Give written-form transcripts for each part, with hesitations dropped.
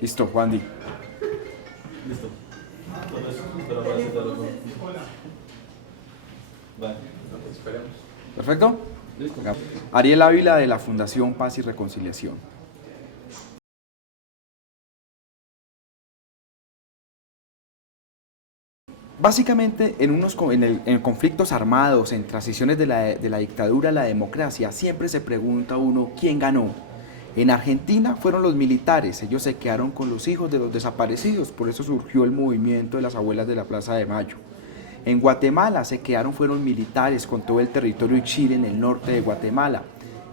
Listo, Juan. Listo. Entonces, esperamos a citar los nombres. Vale, entonces esperemos. ¿Perfecto? Listo. Ariel Ávila, de la Fundación Paz y Reconciliación. Básicamente, en conflictos armados, en transiciones de la dictadura a la democracia, siempre se pregunta uno quién ganó. En Argentina fueron los militares, ellos se quedaron con los hijos de los desaparecidos, por eso surgió el movimiento de las abuelas de la Plaza de Mayo. En Guatemala fueron militares con todo el territorio de Chile en el norte de Guatemala.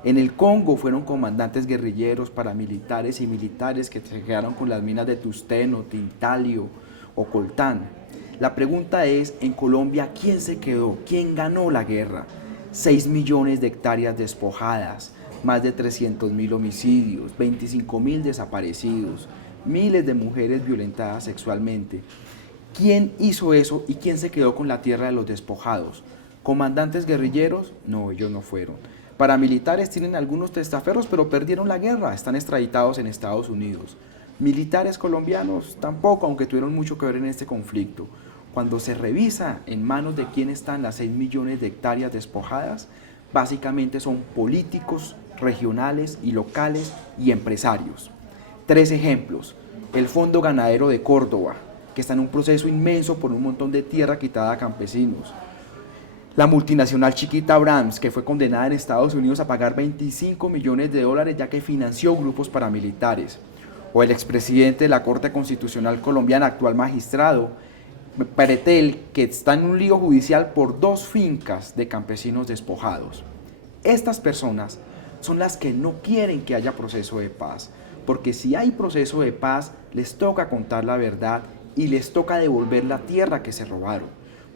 En el Congo fueron comandantes guerrilleros, paramilitares y militares que se quedaron con las minas de tungsteno, tintalio o coltán. La pregunta es, en Colombia, ¿quién se quedó? ¿Quién ganó la guerra? 6 millones de hectáreas despojadas, más de 300.000 homicidios, 25.000 desaparecidos, miles de mujeres violentadas sexualmente. ¿Quién hizo eso y quién se quedó con la tierra de los despojados? ¿Comandantes guerrilleros? No, ellos no fueron. Paramilitares tienen algunos testaferros, pero perdieron la guerra, están extraditados en Estados Unidos. Militares colombianos tampoco, aunque tuvieron mucho que ver en este conflicto. Cuando se revisa en manos de quién están las 6 millones de hectáreas despojadas, básicamente son políticos regionales y locales y empresarios. 3 ejemplos. El Fondo Ganadero de Córdoba, que está en un proceso inmenso por un montón de tierra quitada a campesinos. La multinacional Chiquita Brands, que fue condenada en Estados Unidos a pagar 25 millones de dólares ya que financió grupos paramilitares. O el expresidente de la Corte Constitucional Colombiana, actual magistrado, Peretel, que está en un lío judicial por 2 fincas de campesinos despojados. Estas personas son las que no quieren que haya proceso de paz, porque si hay proceso de paz, les toca contar la verdad y les toca devolver la tierra que se robaron.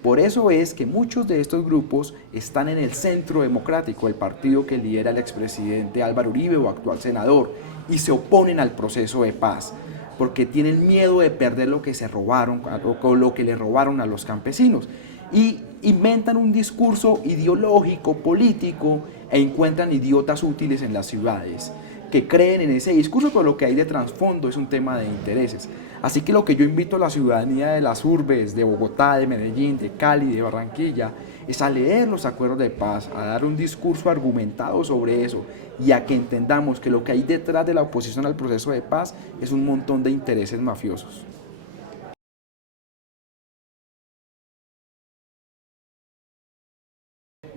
Por eso es que muchos de estos grupos están en el Centro Democrático, el partido que lidera el expresidente Álvaro Uribe o actual senador, y se oponen al proceso de paz, porque tienen miedo de perder lo que se robaron o lo que le robaron a los campesinos. Y inventan un discurso ideológico, político, e encuentran idiotas útiles en las ciudades que creen en ese discurso, pero lo que hay de trasfondo es un tema de intereses. Así que lo que yo invito a la ciudadanía de las urbes, de Bogotá, de Medellín, de Cali, de Barranquilla, es a leer los acuerdos de paz, a dar un discurso argumentado sobre eso y a que entendamos que lo que hay detrás de la oposición al proceso de paz es un montón de intereses mafiosos.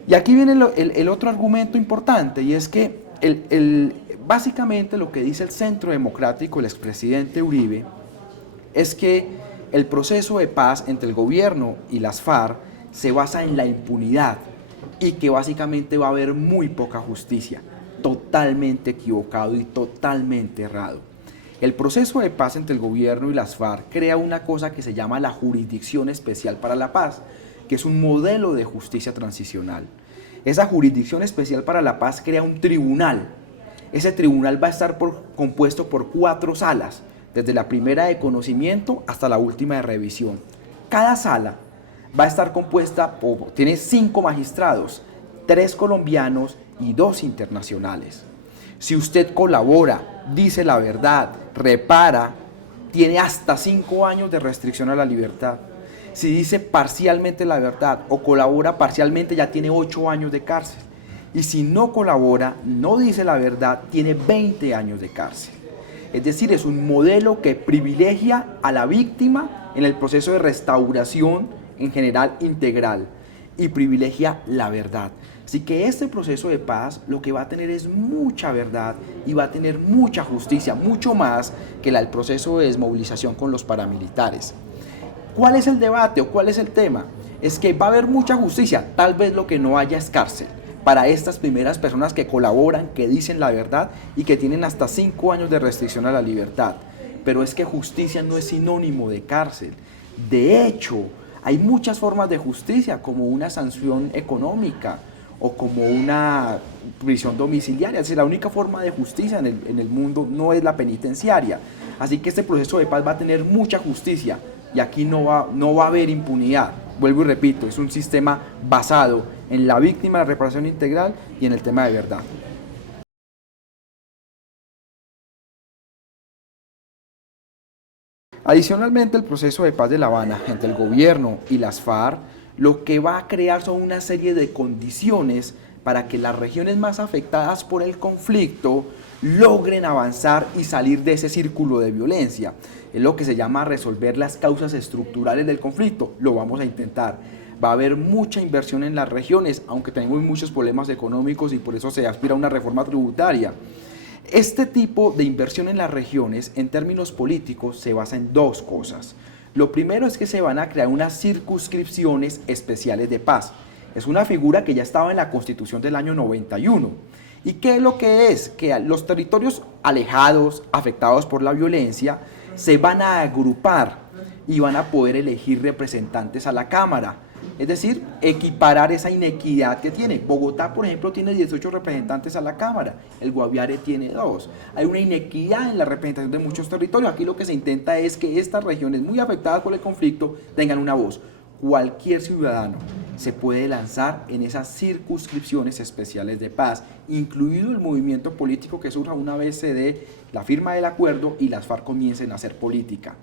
Y aquí viene el otro argumento importante, y es que básicamente lo que dice el Centro Democrático, el expresidente Uribe, es que el proceso de paz entre el gobierno y las FARC se basa en la impunidad y que básicamente va a haber muy poca justicia. Totalmente equivocado y totalmente errado. El proceso de paz entre el gobierno y las FARC crea una cosa que se llama la Jurisdicción Especial para la Paz, que es un modelo de justicia transicional. Esa Jurisdicción Especial para la Paz crea un tribunal. Ese tribunal va a estar compuesto por 4 salas, desde la primera de conocimiento hasta la última de revisión. Cada sala va a estar compuesta tiene 5 magistrados, 3 colombianos y 2 internacionales. Si usted colabora, dice la verdad, repara, tiene hasta 5 años de restricción a la libertad. Si dice parcialmente la verdad o colabora parcialmente, ya tiene 8 años de cárcel. Y si no colabora, no dice la verdad, tiene 20 años de cárcel. Es decir, es un modelo que privilegia a la víctima en el proceso de restauración en general integral y privilegia la verdad. Así que este proceso de paz lo que va a tener es mucha verdad y va a tener mucha justicia, mucho más que el proceso de desmovilización con los paramilitares. ¿Cuál es el debate o cuál es el tema? Es que va a haber mucha justicia, tal vez lo que no haya es cárcel para estas primeras personas que colaboran, que dicen la verdad y que tienen hasta 5 años de restricción a la libertad. Pero es que justicia no es sinónimo de cárcel. De hecho, hay muchas formas de justicia, como una sanción económica o como una prisión domiciliaria. Es decir, la única forma de justicia en el mundo no es la penitenciaria. Así que este proceso de paz va a tener mucha justicia y aquí no va a haber impunidad. Vuelvo y repito, es un sistema basado en la víctima, la reparación integral y en el tema de verdad. Adicionalmente, el proceso de paz de La Habana entre el gobierno y las FARC lo que va a crear son una serie de condiciones para que las regiones más afectadas por el conflicto logren avanzar y salir de ese círculo de violencia. Es lo que se llama resolver las causas estructurales del conflicto. Lo vamos a intentar. Va a haber mucha inversión en las regiones, aunque tenemos muchos problemas económicos y por eso se aspira a una reforma tributaria. Este tipo de inversión en las regiones, en términos políticos, se basa en dos cosas. Lo primero es que se van a crear unas circunscripciones especiales de paz. Es una figura que ya estaba en la Constitución del año 91. ¿Y qué es lo que es? Que los territorios alejados, afectados por la violencia, se van a agrupar y van a poder elegir representantes a la Cámara. Es decir, equiparar esa inequidad que tiene. Bogotá, por ejemplo, tiene 18 representantes a la Cámara, el Guaviare tiene 2. Hay una inequidad en la representación de muchos territorios. Aquí lo que se intenta es que estas regiones muy afectadas por el conflicto tengan una voz. Cualquier ciudadano se puede lanzar en esas circunscripciones especiales de paz, incluido el movimiento político que surja una vez se dé la firma del acuerdo y las FARC comiencen a hacer política.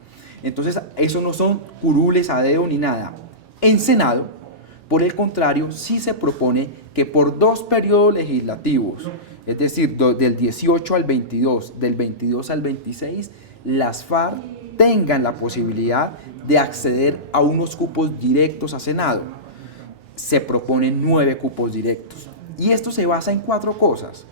Entonces, eso no son curules a dedo ni nada. En Senado, por el contrario, sí se propone que por 2 periodos legislativos, es decir, del 18 al 22, del 22 al 26, las FARC tengan la posibilidad de acceder a unos cupos directos a Senado. Se proponen 9 cupos directos. Y esto se basa en 4 cosas.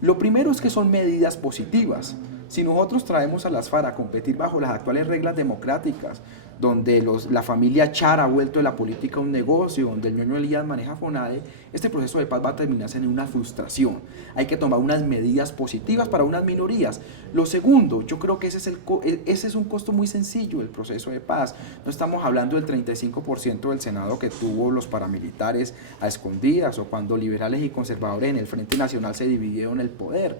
Lo primero es que son medidas positivas. Si nosotros traemos a las FARC a competir bajo las actuales reglas democráticas, donde la familia Char ha vuelto de la política un negocio, donde el ñoño Elías maneja FONADE, este proceso de paz va a terminarse en una frustración. Hay que tomar unas medidas positivas para unas minorías. Lo segundo, yo creo que ese es un costo muy sencillo del proceso de paz. No estamos hablando del 35% del Senado que tuvo los paramilitares a escondidas o cuando liberales y conservadores en el Frente Nacional se dividieron el poder.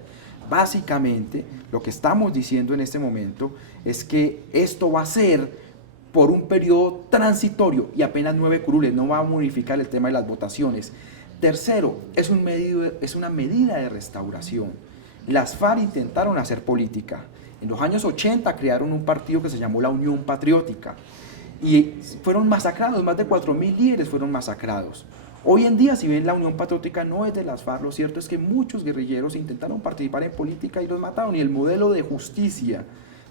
Básicamente, lo que estamos diciendo en este momento es que esto va a ser por un periodo transitorio y apenas 9 curules, no va a modificar el tema de las votaciones. Tercero, es una medida de restauración. Las FARC intentaron hacer política. En los años 80 crearon un partido que se llamó la Unión Patriótica y fueron masacrados, más de 4.000 líderes fueron masacrados. Hoy en día, si bien la Unión Patriótica no es de las FARC, lo cierto es que muchos guerrilleros intentaron participar en política y los mataron, y el modelo de justicia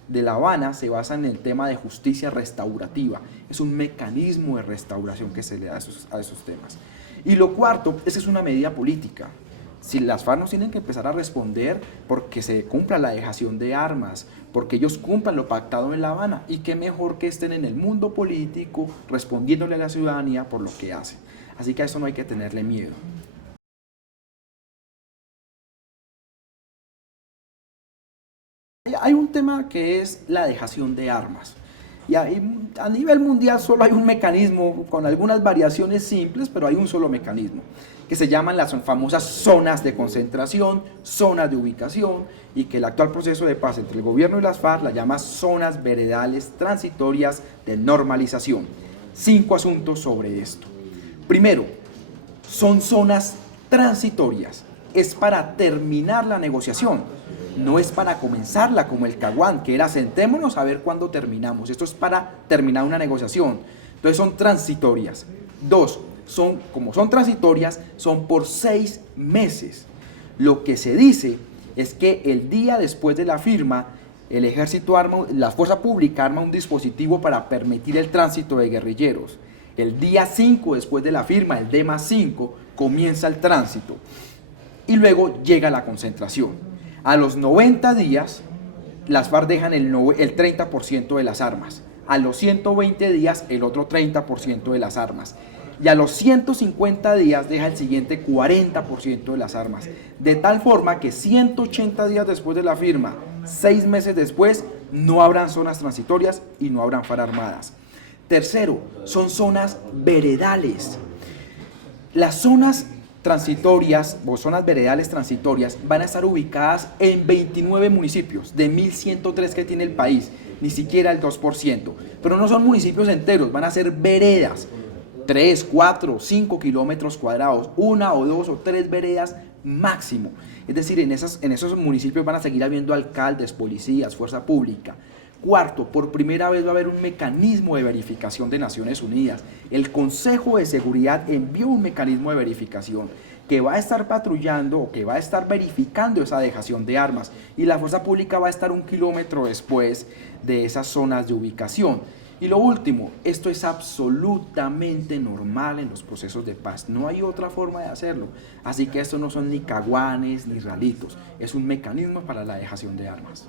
de La Habana se basa en el tema de justicia restaurativa. Es un mecanismo de restauración que se le da a esos temas. Y lo cuarto, esa es una medida política. Si las FARC nos tienen que empezar a responder porque se cumpla la dejación de armas, porque ellos cumplan lo pactado en La Habana, y qué mejor que estén en el mundo político respondiéndole a la ciudadanía por lo que hacen. Así que a eso no hay que tenerle miedo. Hay un tema que es la dejación de armas. Y a nivel mundial solo hay un mecanismo con algunas variaciones simples, pero hay un solo mecanismo, que se llaman las famosas zonas de concentración, zonas de ubicación, y que el actual proceso de paz entre el gobierno y las FARC la llama zonas veredales transitorias de normalización. 5 asuntos sobre esto. Primero, son zonas transitorias. Es para terminar la negociación, no es para comenzarla como el Caguán, que era sentémonos a ver cuándo terminamos. Esto es para terminar una negociación. Entonces son transitorias. 2, como son transitorias, son por 6 meses. Lo que se dice es que el día después de la firma, el ejército la fuerza pública arma un dispositivo para permitir el tránsito de guerrilleros. El día 5 después de la firma, el D+5, comienza el tránsito. Y luego llega la concentración. A los 90 días, las FARC dejan el 30% de las armas. A los 120 días, el otro 30% de las armas. Y a los 150 días deja el siguiente 40% de las armas. De tal forma que 180 días después de la firma, 6 meses después, no habrán zonas transitorias y no habrán FARC armadas. Tercero, son zonas veredales. Las zonas transitorias o zonas veredales transitorias van a estar ubicadas en 29 municipios de 1.103 que tiene el país, ni siquiera el 2%, pero no son municipios enteros, van a ser veredas, 3, 4, 5 kilómetros cuadrados, 1 o 2 o 3 veredas máximo. Es decir, en esos municipios van a seguir habiendo alcaldes, policías, fuerza pública. Cuarto, por primera vez va a haber un mecanismo de verificación de Naciones Unidas. El Consejo de Seguridad envió un mecanismo de verificación que va a estar patrullando o que va a estar verificando esa dejación de armas, y la fuerza pública va a estar 1 kilómetro después de esas zonas de ubicación. Y lo último, esto es absolutamente normal en los procesos de paz, no hay otra forma de hacerlo, así que esto no son ni caguanes ni ralitos, es un mecanismo para la dejación de armas.